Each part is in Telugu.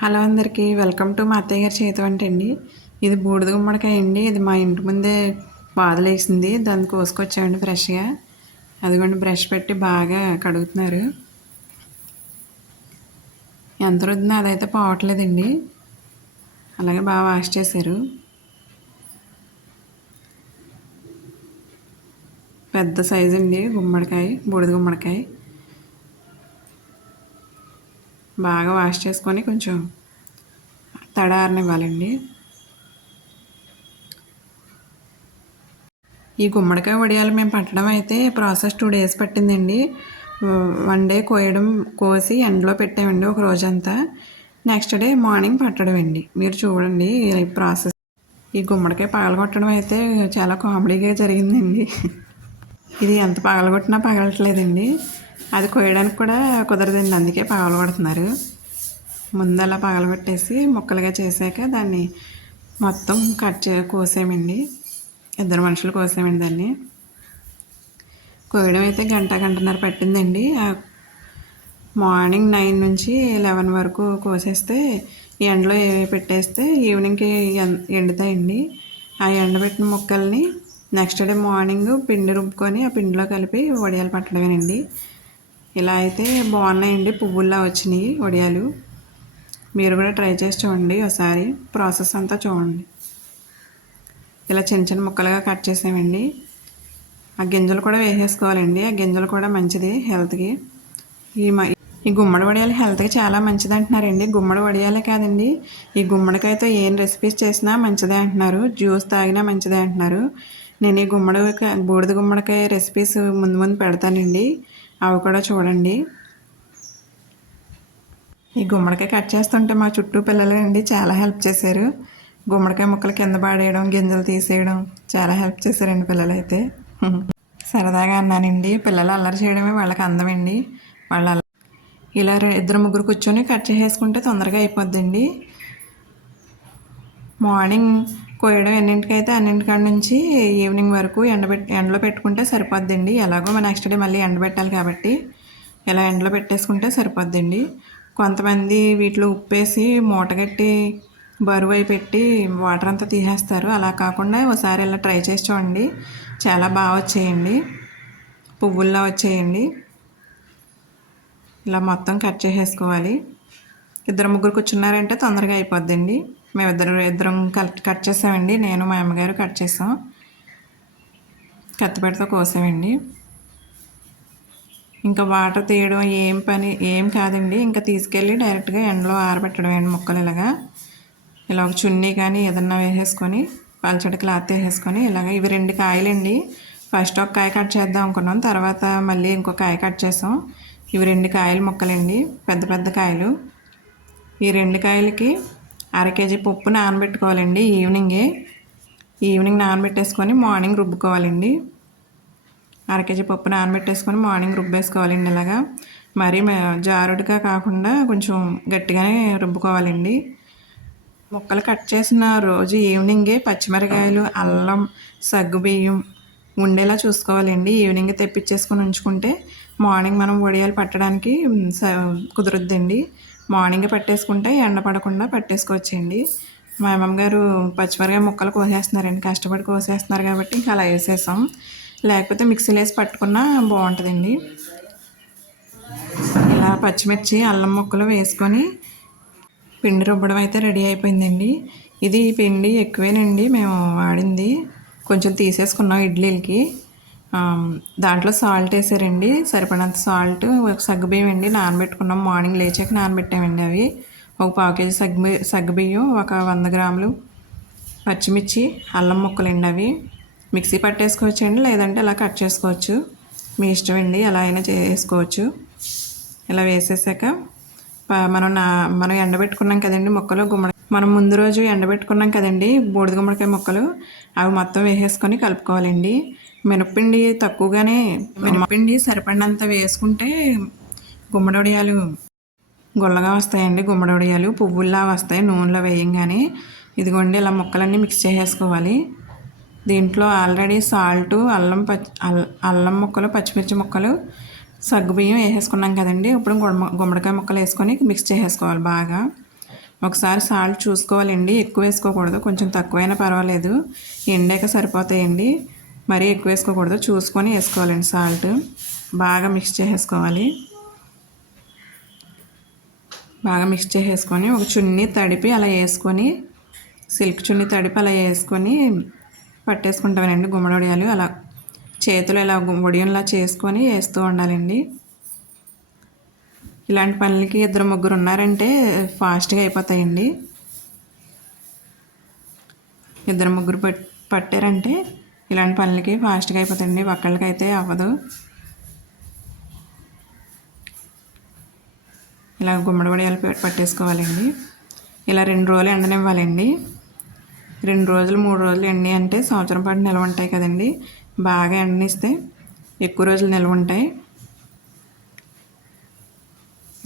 హలో అందరికీ వెల్కమ్ టు మా అత్తయ్య గారి చేతి వంట అండి. ఇది బూడిద గుమ్మడికాయ అండి. ఇది మా ఇంటి ముందే బాధలేసింది, దాన్ని కోసుకొచ్చామండి ఫ్రెష్గా. అదిగోండి బ్రష్ పెట్టి బాగా కడుగుతున్నారు. ఎంత రుద్దినా అదైతే పోవట్లేదండి. అలాగే బాగా వాష్ చేశారు. పెద్ద సైజు అండి గుమ్మడికాయ, బూడిద గుమ్మడికాయ. బాగా వాష్ చేసుకొని కొంచెం తడారనివ్వాలండి. ఈ గుమ్మడికాయ వడియాలు మేము పట్టడం అయితే ప్రాసెస్ 2 days పట్టిందండి. 1 day కోసి ఎండలో పెట్టామండి ఒక రోజంతా. నెక్స్ట్ డే మార్నింగ్ పట్టడం అండి. మీరు చూడండి ఈ ప్రాసెస్. ఈ గుమ్మడికాయ పగలగొట్టడం అయితే చాలా కామెడీగా జరిగిందండి. ఇది ఎంత పగలగొట్టినా పగలట్లేదండి. అది కోయడానికి కూడా కుదరదండి, అందుకే పగలగొడుతున్నారు. ముందు అలా పగలగొట్టేసి ముక్కలుగా చేశాక దాన్ని మొత్తం కోసామండి. 2 మనుషులు కోసామండి దాన్ని. కోయడం అయితే గంటన్నర పట్టిందండి. మార్నింగ్ 9 నుంచి 11 వరకు కోసేస్తే ఎండలో పెట్టేస్తే ఈవినింగ్కి ఎండుతాయండి. ఆ ఎండబెట్టిన ముక్కల్ని నెక్స్ట్ డే మార్నింగ్ పిండి రుబ్బుకొని ఆ పిండిలో కలిపి వడియాలు పట్టడమేనండి. ఇలా అయితే బాగున్నాయండి, పువ్వుల్లా వచ్చినాయి వడియాలు. మీరు కూడా ట్రై చేసి చూడండి ఒకసారి, ప్రాసెస్ అంతా చూడండి. ఇలా చిన్న ముక్కలుగా కట్ చేసామండి. ఆ గింజలు కూడా వేసేసుకోవాలండి. ఆ గింజలు కూడా మంచిది హెల్త్కి. ఈ గుమ్మడి వడియాలు హెల్త్కి చాలా మంచిది అంటున్నారండి. గుమ్మడి వడియాలే కాదండి, ఈ గుమ్మడికాయతో ఏం రెసిపీస్ చేసినా మంచిదే అంటున్నారు. జ్యూస్ తాగినా మంచిదే అంటున్నారు. నేను ఈ బూడిద గుమ్మడికాయ రెసిపీస్ ముందు పెడతానండి, అవి కూడా చూడండి. ఈ గుమ్మడికాయ కట్ చేస్తుంటే మా చుట్టూ పిల్లలండి చాలా హెల్ప్ చేశారు. గుమ్మడికాయ ముక్కలు కింద పాడేయడం, గింజలు తీసేయడం చాలా హెల్ప్ చేశారండి పిల్లలైతే. సరదాగా అన్నానండి. పిల్లలు అల్లరి చేయడమే వాళ్ళకి అందమండి. వాళ్ళ ఇలా 2-3 కూర్చొని కట్ చేసేసుకుంటే తొందరగా అయిపోద్దండి. మార్నింగ్ కోయడం ఎన్నింటికైతే అన్నింటికాడ నుంచి ఈవినింగ్ వరకు ఎండలో పెట్టుకుంటే సరిపోద్దండి. ఎలాగో నెక్స్ట్ డే మళ్ళీ ఎండబెట్టాలి కాబట్టి ఇలా ఎండలో పెట్టేసుకుంటే సరిపోద్దండి. కొంతమంది వీటిలో ఉప్పేసి మూటగట్టి బరువు పెట్టి వాటర్ అంతా తీసేస్తారు. అలా కాకుండా ఒకసారి ఇలా ట్రై చేసి చూడండి, చాలా బాగా వచ్చేయండి, పువ్వుల్లా వచ్చేయండి. ఇలా మొత్తం కట్ చేసేసుకోవాలి. 2-3 కూర్చున్నారంటే తొందరగా అయిపోద్దండి. మేము ఇద్దరం కట్ చేసామండి. నేను మా అమ్మగారు కట్ చేసాం. కత్తిపీటతో కోసామండి. ఇంకా వాటర్ తీయడం ఏం కాదండి. ఇంకా తీసుకెళ్ళి డైరెక్ట్గా ఎండలో ఆరబెట్టడం అండి ముక్కలు. ఇలా ఒక చున్నీ కానీ ఏదన్నా వేసేసుకొని పల్చటి క్లాత్ వేసేసుకొని ఇవి 2 కాయలండి. ఫస్ట్ ఒక కాయ కట్ చేద్దాం అనుకున్నాం, తర్వాత మళ్ళీ ఇంకో కాయ కట్ చేసాం. ఇవి 2 కాయల ముక్కలండి, పెద్ద కాయలు. ఈ 2 కాయలకి 1/2 kg పప్పు నానబెట్టుకోవాలండి. ఈవినింగ్ నానబెట్టేసుకొని మార్నింగ్ రుబ్బుకోవాలండి. 1/2 kg పప్పు నానబెట్టేసుకొని మార్నింగ్ రుబ్బేసుకోవాలండి. మరీ జారుడుగా కాకుండా కొంచెం గట్టిగానే రుబ్బుకోవాలండి. ముక్కలు కట్ చేసిన రోజు ఈవినింగే పచ్చిమిరకాయలు, అల్లం, సగ్గుబియ్యం ఉండేలా చూసుకోవాలండి. ఈవినింగ్ తెప్పించేసుకొని ఉంచుకుంటే మార్నింగ్ మనం వడియాలు పట్టడానికి కుదురుద్దండి. మార్నింగ్ పట్టేసుకుంటే ఎండ పడకుండా పట్టేసుకోవచ్చండి. మా అమ్మగారు పచ్చిమిరకాయ ముక్కలు కోసేస్తున్నారండి, కష్టపడి కోసేస్తున్నారు కాబట్టి ఇంకా అలా వేసేసాం. లేకపోతే మిక్సీలో వేసి పట్టుకున్నా బాగుంటుందండి. ఇలా పచ్చిమిర్చి, అల్లం ముక్కలు వేసుకొని పిండి రుబ్బడం అయితే రెడీ అయిపోయిందండి. ఇది పిండి ఎక్కువేనండి మేము వాడింది, కొంచెం తీసేసుకున్నాం ఇడ్లీలకి. దాంట్లో సాల్ట్ వేసారండి, సరిపడినంత సాల్ట్. సగ్గుబియ్యం అండి నానబెట్టుకున్నాం, మార్నింగ్ లేచాక నానబెట్టామండి. అవి ఒక 1/4 kg సగ్గుబియ్యం, ఒక 100 గ్రాములు పచ్చిమిర్చి, అల్లం ముక్కలండి. అవి మిక్సీ పట్టేసుకోవచ్చండి, లేదంటే ఇలా కట్ చేసుకోవచ్చు, మీ ఇష్టం అండి, ఎలా అయినా చేసుకోవచ్చు. ఇలా వేసేసాక మనం ఎండబెట్టుకున్నాం కదండి ముక్కలు, మనం ముందు రోజు ఎండబెట్టుకున్నాం కదండి బూడిద గుమ్మడికాయ ముక్కలు, అవి మొత్తం వేసేసుకొని కలుపుకోవాలండి. మినప్పిండి తక్కువగానే, మినప్పిండి సరిపడినంత వేసుకుంటే గుమ్మడి వడియాలు గుల్లగా వస్తాయండి. గుమ్మడి వడియాలు పువ్వుల్లా వస్తాయి నూనెలో వేయంగానే. ఇదిగోండి ఇలా ముక్కలన్నీ మిక్స్ చేసేసుకోవాలి. దీంట్లో ఆల్రెడీ సాల్టు, అల్లం ముక్కలు, పచ్చిమిర్చి ముక్కలు, సగ్గుబియ్యం వేసేసుకున్నాం కదండి. ఇప్పుడు గుమ్మడికాయ ముక్కలు వేసుకొని మిక్స్ చేసేసుకోవాలి బాగా. ఒకసారి సాల్ట్ చూసుకోవాలండి, ఎక్కువ వేసుకోకూడదు, కొంచెం తక్కువైనా పర్వాలేదు, ఎండాక సరిపోతాయండి, మరీ ఎక్కువ వేసుకోకూడదు, చూసుకొని వేసుకోవాలండి సాల్ట్. బాగా మిక్స్ చేసేసుకోవాలి. బాగా మిక్స్ చేసేసుకొని ఒక చున్నీ తడిపి అలా వేసుకొని, సిల్క్ చున్నీ తడిపి అలా వేసుకొని పట్టేసుకుంటామనండి గుమ్మడి వడియాలు. అలా చేతులు ఇలా వడియంలా చేసుకొని వేస్తూ ఉండాలండి. ఇలాంటి పనులకి 2-3 ఉన్నారంటే ఫాస్ట్గా అయిపోతాయండి. 2-3 పట్టారంటే ఇలాంటి పనులకి ఫాస్ట్గా అయిపోతాయండి, ఒక్కళ్ళకైతే అవ్వదు. ఇలా గుమ్మడి వడియాలు పట్టేసుకోవాలండి. ఇలా 2 రోజులు ఎండనివ్వాలండి. 2 రోజులు 3 రోజులు ఎండి అంటే సంవత్సరం పాటు నిల్వ ఉంటాయి కదండి. బాగా ఎండనిస్తే ఎక్కువ రోజులు నిల్వ ఉంటాయి.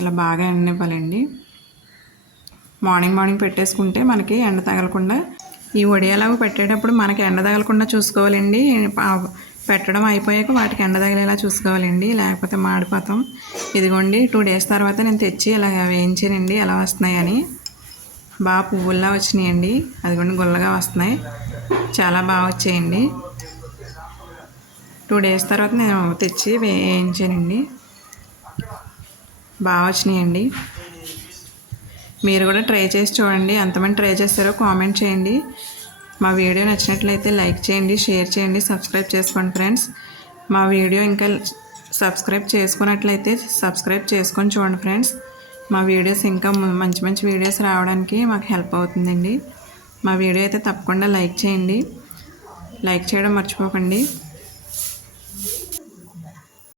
ఇలా బాగా ఎండనివ్వాలండి. మార్నింగ్ పెట్టేసుకుంటే మనకి ఎండ తగలకుండా, ఈ వడియాలు పెట్టేటప్పుడు మనకి ఎండ తగలకుండా చూసుకోవాలండి. పెట్టడం అయిపోయాక వాటికి ఎండ తగిలేలా చూసుకోవాలండి, లేకపోతే మాడిపోతాం. ఇదిగోండి 2 డేస్ తర్వాత నేను తెచ్చి ఇలా వేయించానండి ఎలా వస్తున్నాయని. బాగా పువ్వుల్లా వచ్చినాయండి, అదిగోండి గుల్లగా వస్తున్నాయి, చాలా బాగా వచ్చాయండి. 2 డేస్ తర్వాత నేను తెచ్చి వేయించానండి, బాగా వచ్చినాయండి. మీరు కూడా ట్రై చేసి చూడండి, ఎంతమంది ట్రై చేస్తారో కామెంట్ చేయండి. మా వీడియో నచ్చినట్లయితే లైక్ చేయండి, షేర్ చేయండి, సబ్స్క్రైబ్ చేసుకోండి ఫ్రెండ్స్. మా వీడియో ఇంకా సబ్స్క్రైబ్ చేసుకున్నట్లయితే సబ్స్క్రైబ్ చేసుకొని చూడండి ఫ్రెండ్స్. మా వీడియోస్ ఇంకా మంచి మంచి వీడియోస్ రావడానికి మాకు హెల్ప్ అవుతుందండి. మా వీడియో అయితే తప్పకుండా లైక్ చేయండి, లైక్ చేయడం మర్చిపోకండి.